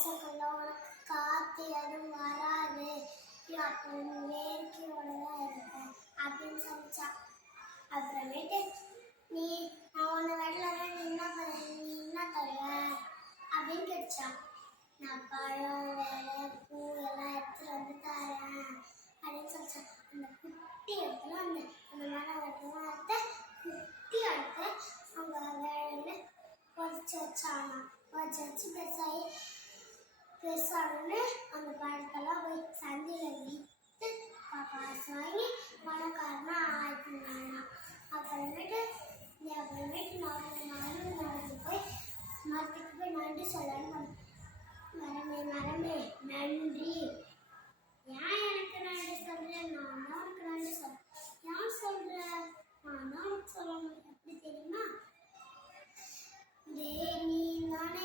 வருஷக்கெல்லாம் உனக்கு காற்று எதுவும் வராது, அப்புறம் வேர்க்கையோட தான் இருப்பேன் அப்படின்னு சொல்லிச்சா. அப்புறமேட்டு நான் உன்னை வெள்ளறேன், நீ என்ன தருவ அப்படின்னு கேட்டுச்சா. நான் பழம் வேலை பூ எல்லாம் எடுத்துட்டு வந்து தரேன் அப்படின்னு சொல்லிச்சா. அந்த குட்டி இடத்துல அந்த மரம் மரத்தை குட்டி இடத்த அவங்க வேலையில பொறிச்சு வச்சாங்க. வச்சு பெருசானு அந்த பழத்தெல்லாம் போய் சந்தையில் விற்று காசு வாங்கி பணக்காரனா ஆயிட்டுனாங்க. அப்புறமேட்டு நடந்து போய் மரத்துக்கு போய் நன்றி சொல்லணும். மரமே நன்றி, ஏன் எனக்கு நன்றி சொல்றேன்? நான் தான் உனக்கு நன்றி சொல்றேன். ஏன் சொல்ற? நான் தான் உனக்கு சொல்லணும். எப்படி தெரியுமா? நீ தானே